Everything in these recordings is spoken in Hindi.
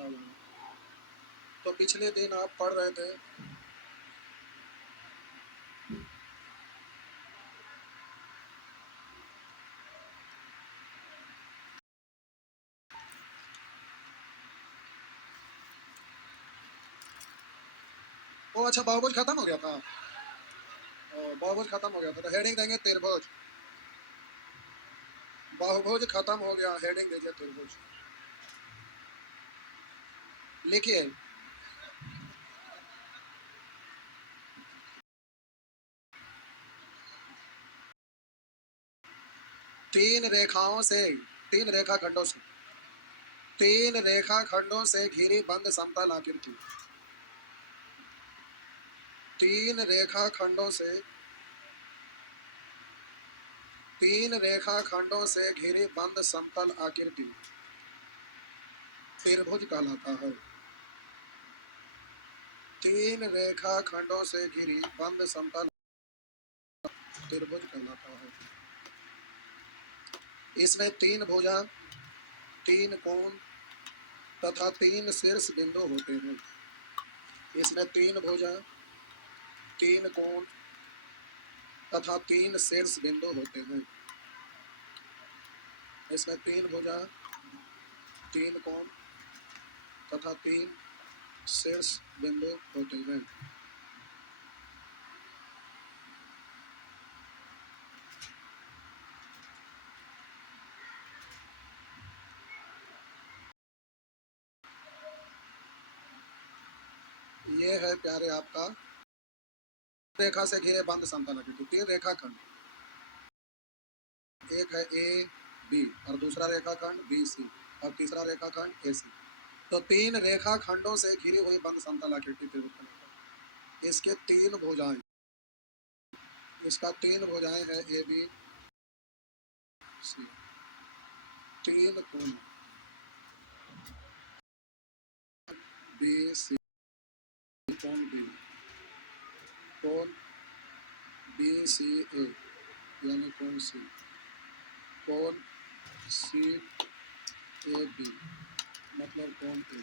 तो पिछले दिन आप पढ़ रहे थे वो, अच्छा बहुभुज खत्म हो गया था। बहुभुज खत्म हो गया था तो हेडिंग देंगे त्रिभुज। बहुभुज खत्म हो गया, हेडिंग दीजिए त्रिभुज। लिखिए तीन रेखाओं से, तीन रेखाखंडों से, तीन रेखाखंडों से घिरी बंद समतल आकृति। तीन रेखाखंडों से, तीन रेखाखंडों से घिरी बंद समतल आकृति त्रिभुज कहलाता है। तीन रेखाखंडों से घिरी बंद समतल त्रिभुज कहलाता है। इसमें तीन भुजा, तीन कोण तथा तीन शीर्ष बिंदु होते हैं। इसमें तीन भुजा, तीन कोण तथा तीन शीर्ष बिंदु होते हैं। इसमें तीन भुजा, तीन कोण तथा तीन शीर्ष बिंदु होते हैं। ये है प्यारे आपका रेखा से घिरे बंद समतल आकृति। तीन रेखाखंड, एक है ए बी और दूसरा रेखाखंड बी सी और तीसरा रेखाखंड ए सी। तो तीन रेखाखंडों से घिरी हुई बंद समतल आकृति त्रिभुज कहलाता है। इसके तीन भुजाएं, इसका तीन भुजाएं है ए बी सी। तीन कोण बी सी, कोण बी, कोण बी सी ए यानी कोण सी, कोण सी ए बी मतलब कोण ए।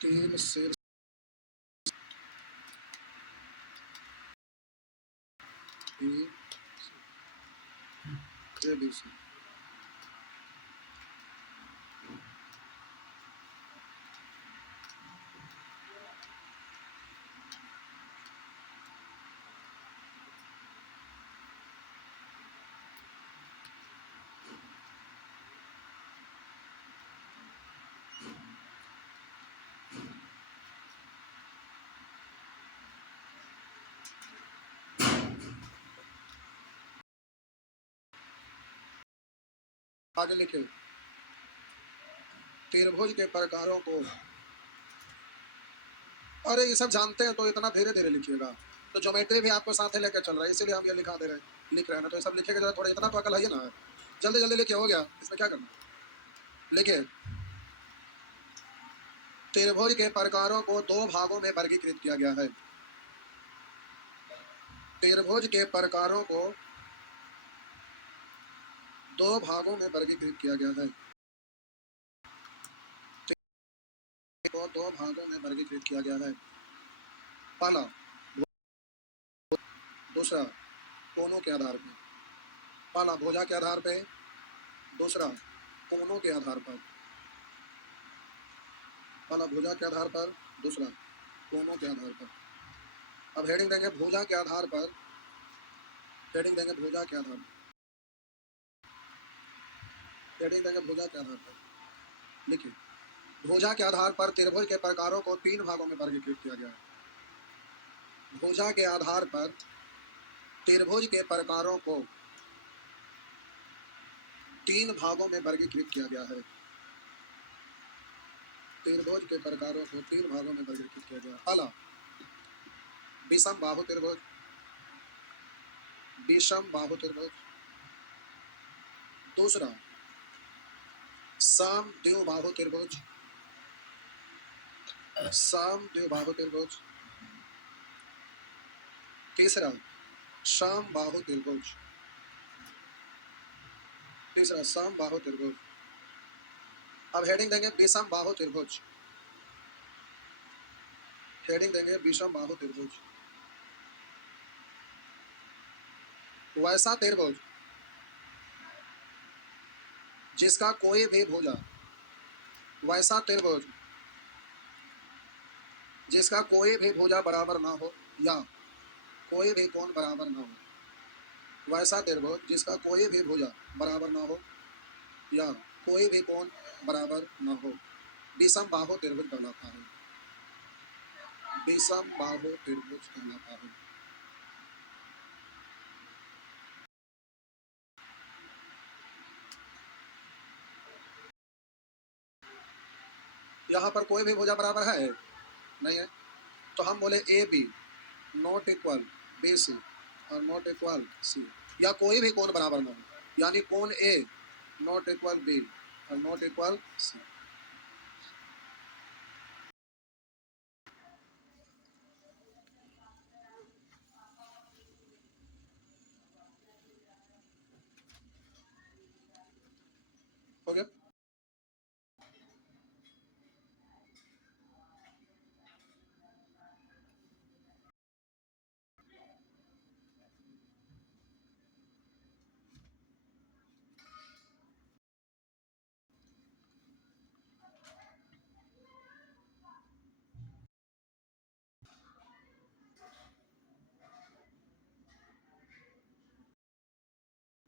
तीन शीर्ष बी ए बी सी। आगे लिखे त्रिभुज के प्रकारों को, अरे ये सब जानते हैं तो इतना धीरे धीरे लिखिएगा। तो ज्योमेट्री भी आपको साथ लेकर चल रहा है, इसीलिए हम ये लिखा दे रहे हैं, लिख रहे हैं ना। तो ये सब लिखेगा जरा, थोड़ा इतना तो अकल है ना। जल्दी जल्दी लिखिए, हो गया, इसमें क्या करना। लिखिए त्रिभुज के प्रकारों को दो भागों में वर्गीकृत किया गया है। त्रिभुज के प्रकारों को दो भागों में वर्गीकृत किया गया है। को दो भागों में वर्गीकृत किया गया है। पहला, दूसरा कोणों के आधार पर। पहला भुजा के आधार पे, दूसरा कोणों के आधार पर। पहला भुजा के आधार पर, दूसरा कोणों के आधार पर। अब हेडिंग देंगे भुजा के आधार पर, हेडिंग देंगे भुजा के आधार पर, हेडिंग देंगे भुजा के आधार पर। लिखिए भुजा के आधार पर त्रिभुज के प्रकारों को तीन भागों में वर्गीकृत किया गया है। भुजा के आधार पर त्रिभुज के प्रकारों को तीन भागों में वर्गीकृत किया गया है। त्रिभुज के प्रकारों को तीन भागों में वर्गीकृत किया गया। पहला विषम बाहु त्रिभुज, विषम बाहु त्रिभुज। दूसरा सम द्विबाहु त्रिभुज, सम द्विबाहु त्रिभुज। तीसरा सम बाहु त्रिभुज, तीसरा सम बाहु त्रिभुज। अब हेडिंग देंगे विषम बाहु त्रिभुज, हेडिंग देंगे विषम बाहु त्रिभुज। वैसा त्रिभुज जिसका कोई भी भुजा, वैसा त्रिभुज जिसका कोई भी भुजा बराबर ना हो या कोई भी कोण बराबर ना हो, वैसा त्रिभुज जिसका कोई भी भुजा बराबर ना हो या कोई भी कोण बराबर ना हो, विषम बाहु त्रिभुज कहलाता है, विषम बाहु त्रिभुज कहलाता है। यहाँ पर कोई भी भुजा बराबर है नहीं है, तो हम बोले A B not equal B C और नॉट इक्वल सी, या कोई भी कोण बराबर ना हो, यानी कोण ए नॉट इक्वल बी और नॉट इक्वल सी। हो गया।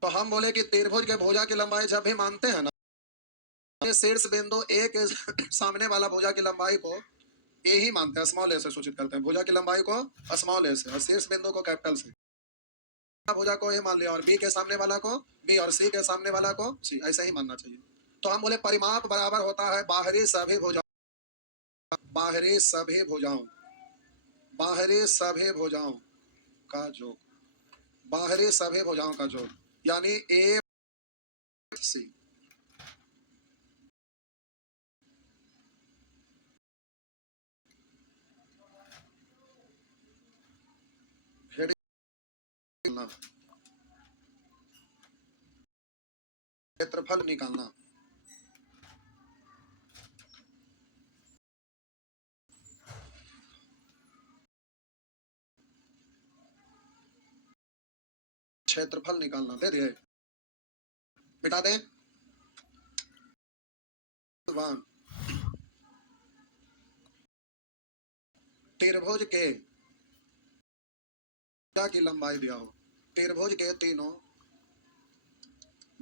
तो हम बोले कि त्रिभुज के भुजा की लंबाई जब भी मानते हैं ना, शीर्ष बिंदु ए के सामने वाला भुजा की लंबाई को ए ही मानते हैं, स्मॉल ए से सूचित करते हैं, भुजा की लंबाई को स्मॉल ए से और शीर्ष बिंदु को कैपिटल से। भुजा को ए मान लिया और बी के सामने वाला को बी और सी के सामने वाला को सी, ऐसे ही मानना चाहिए। तो हम बोले परिमाप बराबर होता है बाहरी सभी भुजाओं, बाहरी सभी भुजाओं, बाहरी सभी भुजाओं का योग, बाहरी सभी भुजाओं का योग, यानी ए सी। क्षेत्रफल निकालना, क्षेत्रफल निकालना, दे दिए, मिटा दें। त्रिभुज के भुजा की लंबाई दिया हो, त्रिभुज के तीनों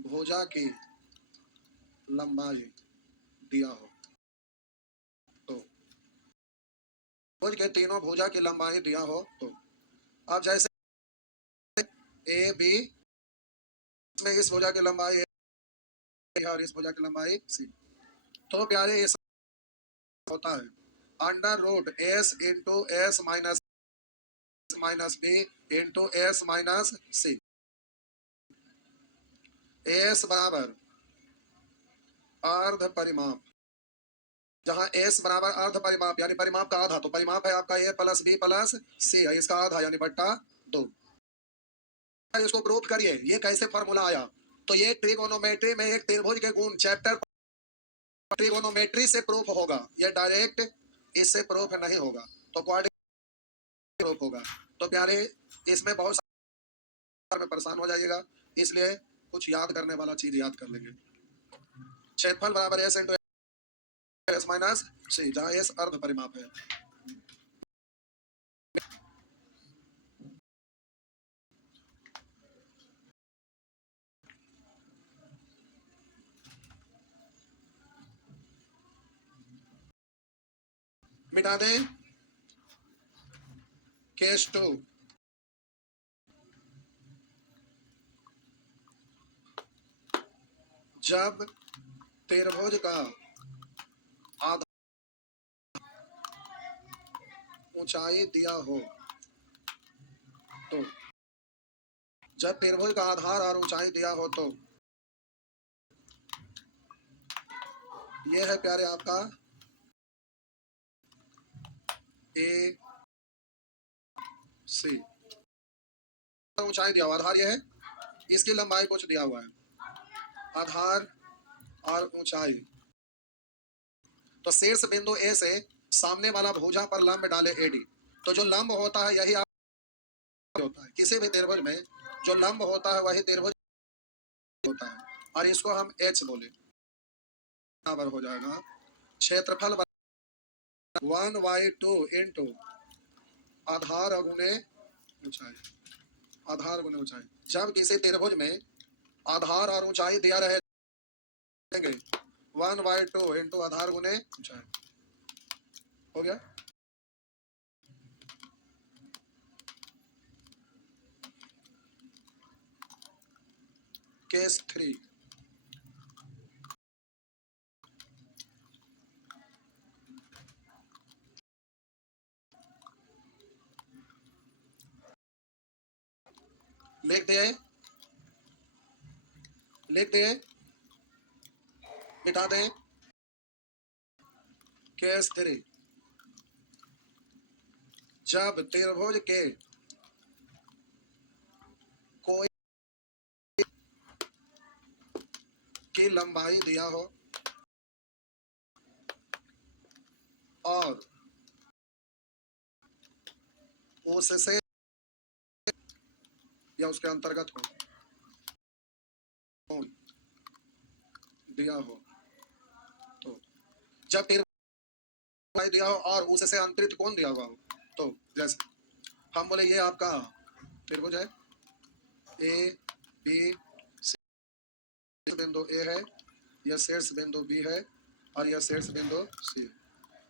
भुजा की लंबाई दिया हो, तो त्रिभुज के तीनों भुजा की लंबाई दिया हो तो अब जैसे ए बी में इस भुजा की लंबाई है और इस भुजा की लंबाई सी, तो प्यारे इस होता है under root S into S minus minus B into S minus C. S बराबर अर्ध परिमाप, जहां एस बराबर अर्ध परिमाप यानी परिमाप का आधा, तो परिमाप है आपका ए प्लस बी प्लस सी है, इसका आधा यानी बट्टा 2। इसको प्रूफ करिए, ये कैसे फॉर्मूला आया? तो ये ट्रिगोनोमेट्री में एक त्रिभुज के गुण चैप्टर ट्रिगोनोमेट्री से प्रूफ होगा, ये डायरेक्ट इससे प्रूफ नहीं होगा, तो क्वाड्रेटिक प्रूफ होगा। तो प्यारे इसमें बहुत में परेशान हो जाइएगा, इसलिए कुछ याद करने वाला चीज याद कर लेंगे। क्षेत्रफल बराबर एस इंटू एस माइनस सी, जहां एस अर्ध परिमाप है। मिटा दें। केस 2, जब त्रिभुज का आधा ऊंचाई दिया हो, तो जब त्रिभुज का आधार और ऊंचाई दिया हो तो ये है प्यारे आपका ए सी, ऊंचाई दिया हुआ, आधार ये है, इसकी लंबाई कुछ दिया हुआ है, आधार और ऊंचाई तो शीर्ष बिंदु ए से सामने वाला भुजा पर लंब डाले एडी। तो जो लंब होता है यही आप होता है, किसी भी त्रिभुज में जो लंब होता है वही त्रिभुज होता है, और इसको हम एच बोले। बराबर हो जाएगा क्षेत्रफल 1/2 इंटू आधार गुने ऊंचाई, आधार गुने ऊंचाई। जब किसी त्रिभुज में आधार और ऊंचाई दिया रहेंगे 1/2 इंटू आधार गुने ऊंचाई। हो गया। केस 3, लिख दिए, लिख दिए, मिटा दें। केस 3, जब त्रिभुज के कोई की लंबाई दिया हो और उससे या उसके अंतर्गत हो कोण दिया हो, तो जब त्रिभुज दिया हो और उससे अंतरित कोण दिया हुआ हो, तो जैसे हम बोले ये आपका त्रिभुज है ए बी सी, बिंदु ए है, यह शीर्ष बिंदु बी है और यह शीर्ष बिंदु सी है।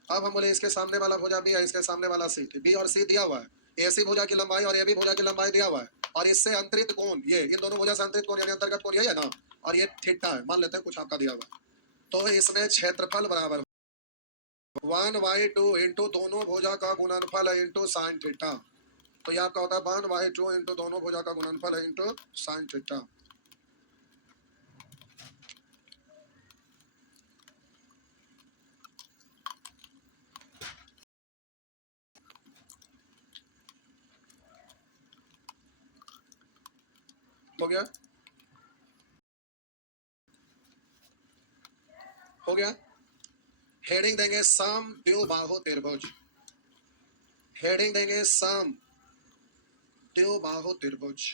अब हम बोले इसके सामने वाला भुजा बी है, इसके सामने वाला सी। बी और सी दिया हुआ है, एसी भुजा की लंबाई और ए बी भुजा की लंबाई दिया हुआ है, और इससे अंतरित कोण ये इन दोनों भुजा से अंतरित कोण यानी अंतर्गत कोण ये है ना, और ये थीटा है, मान लेते हैं कुछ आपका दिया हुआ है। तो इसमें क्षेत्रफल बराबर 1/2 इंटू दोनों भुजा का गुणनफल है इंटू साइन थीटा। तो ये आपका होता है 1/2 इंटू दोनों भुजा का गुणनफल है इंटू साइन थीटा। हो गया, हो गया। हेडिंग देंगे सम द्विबाहु त्रिभुज, हेडिंग देंगे सम द्विबाहु त्रिभुज।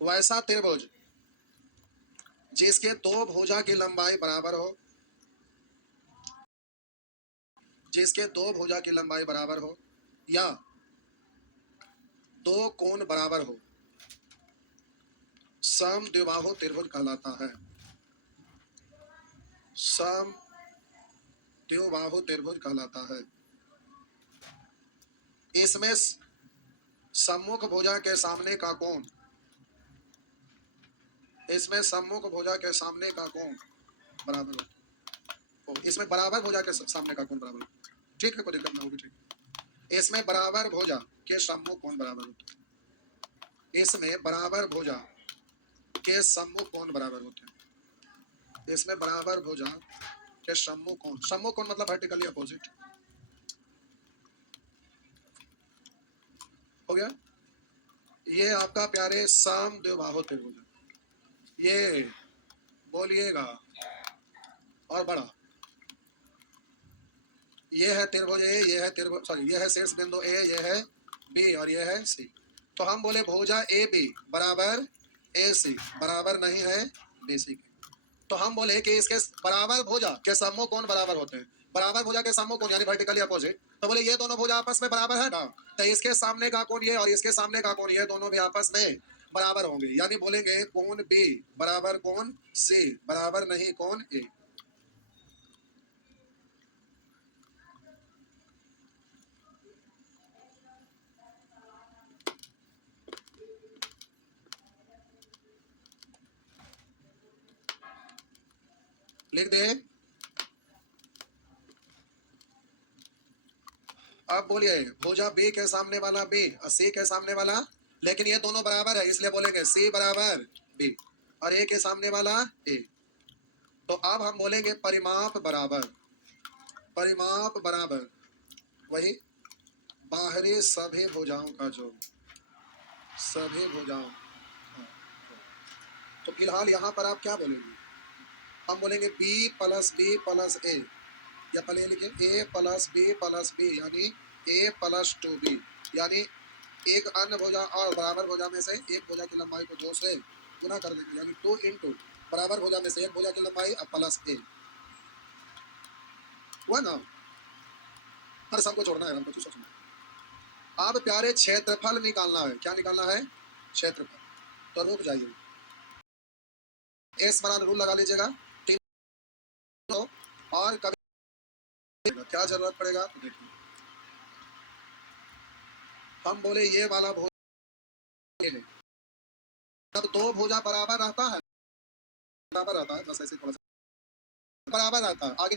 वैसा त्रिभुज जिसके दो भुजा की लंबाई बराबर हो, जिसके दो भुजा की लंबाई बराबर हो या दो कोण बराबर हो, सम द्विबाहु त्रिभुज कहलाता है। सम द्विबाहु त्रिभुज कहलाता है। इसमें सम्मुख भुजा के सामने का कोण, इसमें सम्मुख भुजा के सामने का कोण बराबर हो, इसमें बराबर भुजा के सामने का कोण बराबर हो। ठीक है, कोई दिक्कत ना होगी। ठीक, इसमें बराबर भुजा के सम्मुख कोण बराबर होते हैं, इसमें बराबर भुजा के सम्मुख कोण बराबर होते हैं, इसमें बराबर भुजा के सम्मुख कोण, सम्मुख कोण मतलब वर्टिकली अपोजिट। हो गया। ये आपका प्यारे सम द्विबाहु त्रिभुज, ये बोलिएगा और बड़ा, ये है त्रिभुज ए, ये है त्रिभुज सॉरी ये है शीर्ष बिंदु ए, ये है बी और ये है सी। तो हम बोले भुजा ए बी बराबर ए सी बराबर नहीं है बी सी के। तो हम बोले कि इसके बराबर भुजा के सम्मुख कोण बराबर होते हैं, बराबर भुजा के सम्मुख कोण यानी वर्टिकली अपोजिट। तो बोले ये दोनों भुजा आपस में बराबर है ना, तो इसके सामने का कोण ये और इसके सामने का कोण ये दोनों भी आपस में बराबर होंगे, यानी बोलेंगे कोण बी बराबर कोण सी बराबर नहीं कोण ए। लिख दे। अब बोलिए भुजा बी के सामने वाला बी और सी के सामने वाला, लेकिन ये दोनों बराबर है इसलिए बोलेंगे सी बराबर बी और ए के सामने वाला ए। तो अब हम बोलेंगे परिमाप बराबर, परिमाप बराबर वही बाहरी सभी भुजाओं का जोड़, सभी भुजाओं। हाँ, तो फिलहाल यहाँ पर आप क्या बोलेंगे? हम बोलेंगे बी प्लस ए, या पहले लिखें ए प्लस बी यानी ए प्लस 2b, यानी एक अन्य भुजा और बराबर भुजा में से एक भुजा की लंबाई को 2 से गुना कर देंगे, यानी 2 इंटू बराबर भुजा में से एक भुजा की लंबाई अब प्लस ए हुआ ना। हर सबको छोड़ना है, हमको तो सोचना है। अब प्यारे क्षेत्रफल निकालना है। क्या निकालना है? क्षेत्रफल। तो रुक जाइए, एस बराबर रूल लगा लीजिएगा, तो और कभी क्या जरूरत पड़ेगा तो देखिए, हम बोले ये वाला भुजा है, तब दो भुजा बराबर रहता है, बराबर रहता है, बस ऐसे थोड़ा सा बराबर रहता है। आगे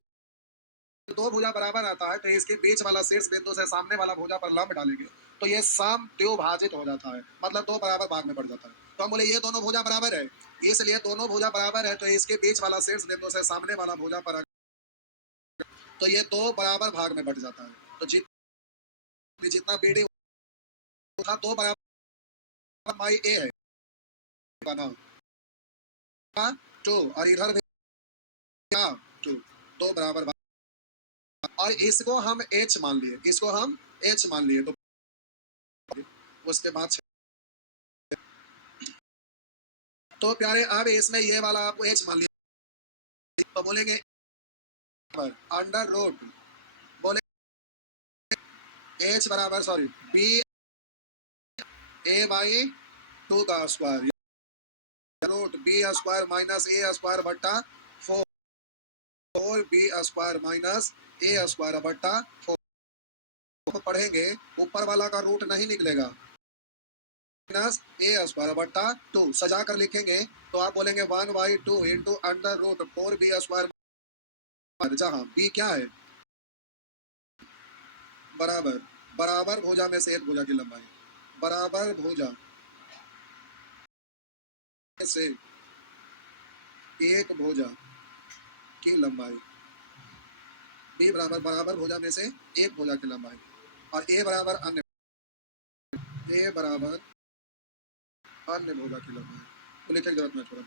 दो भुजा बराबर आता है तो इसके बीच वाला शीर्ष बिंदु से सामने वाला भुजा पर लंब डालेंगे तो ये समद्विभाजित हो जाता है, मतलब दो बराबर भाग में पड़ जाता है। तो हम बोले ये दोनों भुजा बराबर है, इसलिए दोनों भुजा बराबर है तो इसके बीच वाला शीर्ष बिंदु से सामने वाला भुजा पर तो ये दो बराबर भाग में बढ़ जाता है। तो जितना बीडी था दो बराबर माई ए है बना टू, और इधर भी टू, दो बराबर भाग, और इसको हम एच मान लिए, इसको हम एच मान लिए, तो उसके बाद तो प्यारे अब इसमें ये वाला आपको एच मान लिया तो बोलेंगे अंडर रूट, बोले एच बराबर सॉरी बी ए बाई 2 का square, root B square minus A square बट्टा 4 B square minus A square बट्टा 4 पढ़ेंगे, ऊपर वाला का रूट नहीं निकलेगा, माइनस ए स्क्वायर बट्टा 2 सजा कर लिखेंगे तो आप बोलेंगे 1/2 into under root 4 B square, जहाँ बी क्या है? बराबर, बराबर भुजा में से एक भुजा की लंबाई, बराबर भुजा से एक भुजा की लंबाई, बी बराबर बराबर भुजा में से एक भुजा की लंबाई, और ए बराबर अन्य, ए बराबर अन्य भुजा की लंबाई, तो लिखने की जरूरत नहीं छोड़ा,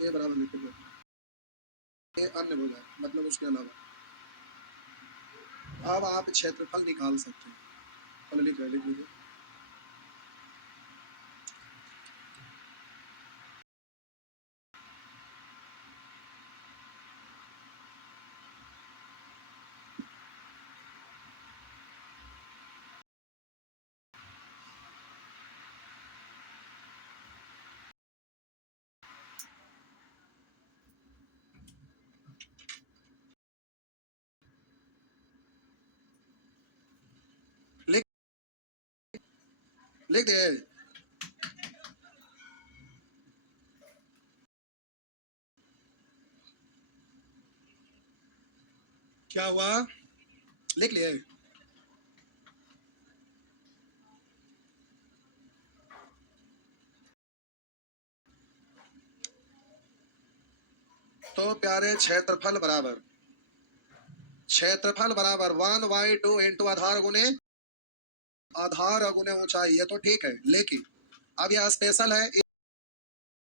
ए बराबर लिखेंगे ए अन्य भुजा मतलब उसके अलावा। अब आप क्षेत्रफल निकाल सकते हैं, चलो लिख लीजिए। लिख लिख दे, क्या हुआ? लिख लिए? तो प्यारे क्षेत्रफल बराबर 1/2 इंटू आधार गुने ऊंचाई, ये तो ठीक है, लेकिन अब यह स्पेशल है,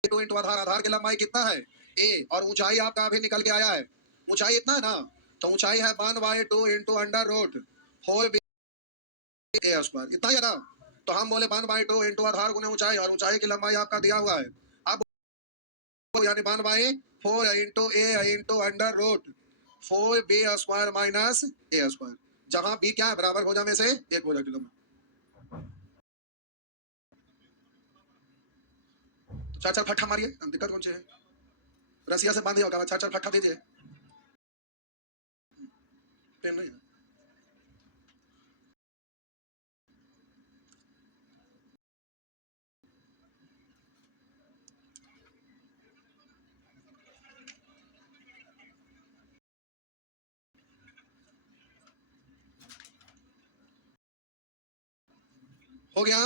2 इंटू आधार की लंबाई कितना है? ए, और ऊंचाई आपका अभी निकल के आया है, ऊंचाई इतना है ना, तो ऊंचाई है 1/2 इंटू अंडर रूट 4 बी ए स्क्वायर, इतना ही है ना। तो हम बोले 1/2 इंटू आधार गुने ऊंचाई, और ऊंचाई की लंबाई आपका दिया हुआ है, अब यानी 1/4 into A into under root 4 B square minus A square, जहां बी क्या है? बराबर भुजा में से एक भुजा की लंबाई। चार चार फट्टा मारिए, दिक्कत कौन सी है? रसिया से बांधिए होगा, चार चार फट्टा दीजिए, पेन नहीं है। हो गया?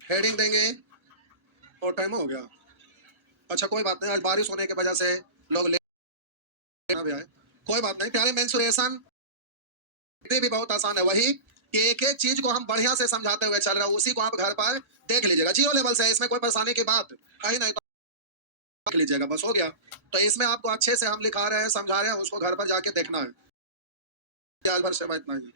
हेडिंग देंगे और टाइम हो गया। अच्छा कोई बात नहीं, आज बारिश होने की वजह से लोग लेट भी आए, कोई बात नहीं प्यारे, मेंसुरेशन भी बहुत आसान है। वही कि एक एक चीज को हम बढ़िया से समझाते हुए चल रहे हैं, उसी को आप घर पर देख लीजिएगा। जीरो लेवल से है, इसमें कोई परेशानी की बात है ही नहीं, तो देख लीजिएगा, बस हो गया। तो इसमें आपको अच्छे से हम लिखा रहे हैं, समझा रहे हैं, उसको घर पर जाके देखना है। आज भर से मैं इतना ही।